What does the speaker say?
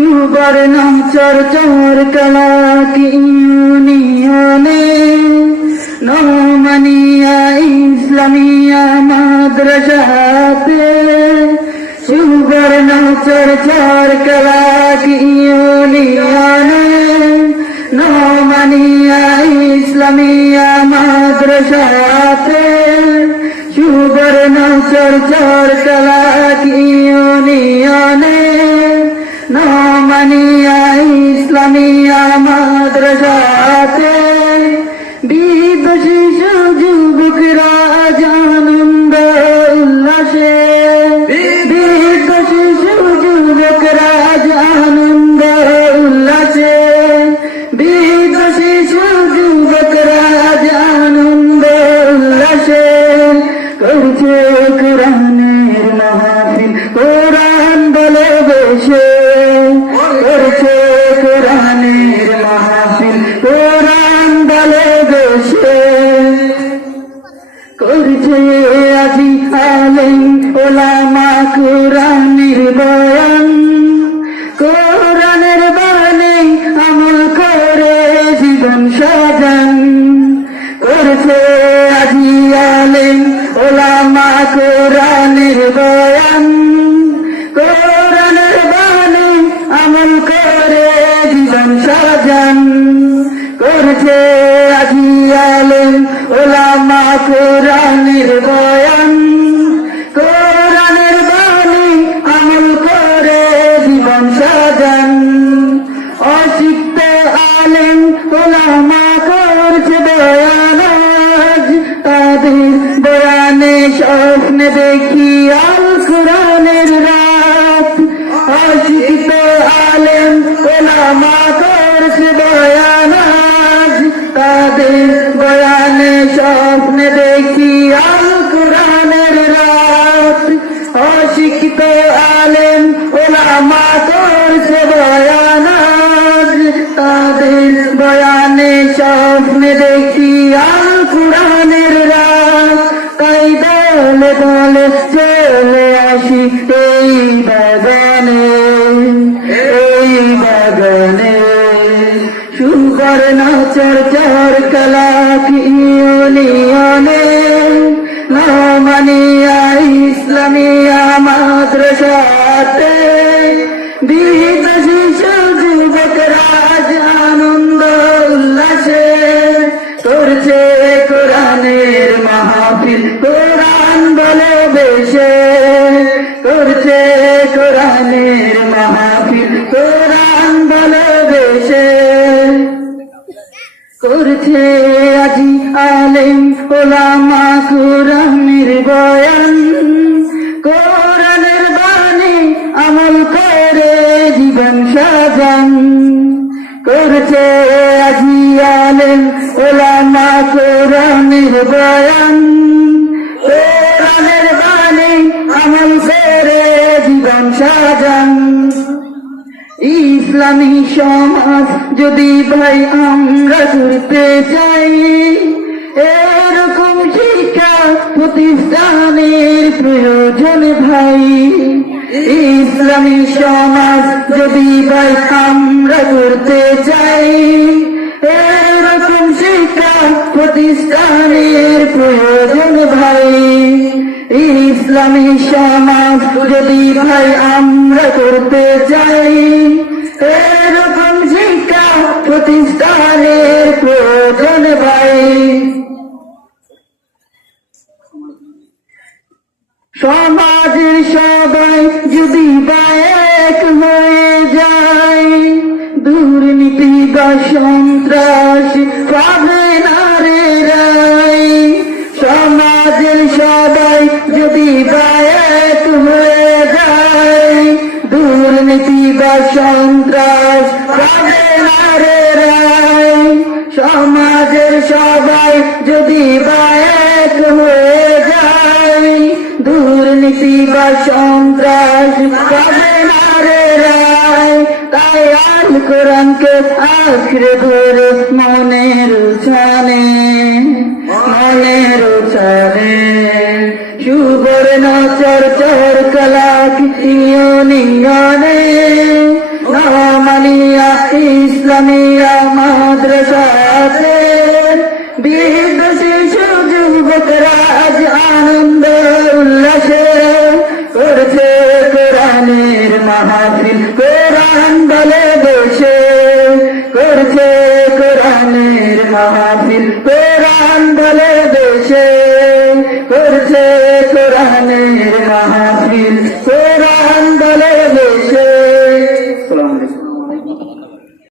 সুবর্ণ চরচর কলা কি ইউনিয়নে নৌমানিয়া ইসলামিয়া মাদ্রাসাতে সুবর্ণ চরচর কলা কি ইউনিয়নে নৌমানিয়া ইসলামিয়া মাদ্রাসাতে সুবর্ণ চরচর কলা কি ইউনিয়নে নৌমানিয়া ইসলামিয়া মাদ্রাসাতে বৃদ্ধ শিশু যুবকরা আনন্দ উল্লাসে বৃদ্ধ শিশু যুবকরা আনন্দ উল্লাসে বৃদ্ধ শিশু যুবকরা আনন্দ উল্লাসে করছে কোরআনের মাহফিল কোরআন বলে বসে করছে কোরআনের মাহফিল কোরআন বলে বসে করছে আজি আলেম ওলামা কোরআনের বয়ান কোরআনের বাণী আমল করে জীবন সাজান করছে আজি আলেম ওলামা কোরআনের বয়ান কোরআনের বাণী আমল করে জীবন সাজান করছে আজি আলেম ওলামা কোরআনের বয়ান কোরআনের বাণী আমল করে জীবন সাজান অশিক্ষিত আলেম ওলামা করছে বয়ান আজ তাদের বয়ানে স্বপ্নে দেখি আল কোরআনের রাত অশিক্ষিত আলেম ওলামা করছে বয়ান আজ তাদের বয়ানে স্বপ্নে দেখি আল কোরআনের রাত অশিক্ষিত আলেম ওলামা করছে বয়ান আজ তাদের বয়ানে স্বপ্নে দেখি আল কোরআনের রাত তাই দলে দলে চলে আসি এই বাগানে সুবর্ণ চরচর কলা কি ইউনিয়নে নৌমানিয়া ইসলামিয়া মাদ্রাসাতে বৃদ্ধ শিশু যুবকরা আনন্দ উল্লাসে করছে কোরআনের মাহফিল কোরআন বলে বেশে করছে কোরআনের মাহফিল কোরআন বলে বেশে করছে আজি আলেম ওলামা কোরআনের বয়ান কোরআনের বাণী আমল করে জীবন সাজান করছে আজি আলেম ওলামা কোরআনের বয়ান কোরআনের বাণী আমল করে জীবন সাজান ইসলামী সমাজ যদি ভাই আমরা করতে চাই এরকম শিক্ষা প্রতিষ্ঠানের প্রয়োজন ভাই ইসলামী সমাজ যদি ভাই আমরা করতে চাই এরকম শিক্ষা প্রতিষ্ঠানের প্রয়োজন ভাই ইসলামী সমাজ যদি ভাই আমরা করতে চাই এরকম শিক্ষা প্রতিষ্ঠানের প্রয়োজন ভাই সমাজের সবাই যদি এক হয়ে যায় দুর্নীতি বা সন্ত্রাস পাবে না রে রাই সমাজের সবাই যদি এক হয়ে যায় দুর্নীতি বা সন্ত্রাস পাবে না রে রাই সমাজের সবাই যদি এক হয়ে যায় দুর্নীতি বা সন্ত্রাস পাবে না রে রাই তাই আল কোরআনকে আঁকড়ে ধরে মনের উঠানে সুবর্ণ চরচর কলা কি ইউনিয়নে নওমানিয়া ইসলামিয়া মাদ্রাসাতে বৃদ্ধ শিশু যুবকরা আজ আনন্দ উল্লাসে করছে কোরআনের মাহফিল, কোরআন বলে বসে করছে কোরআনের মাহফিল।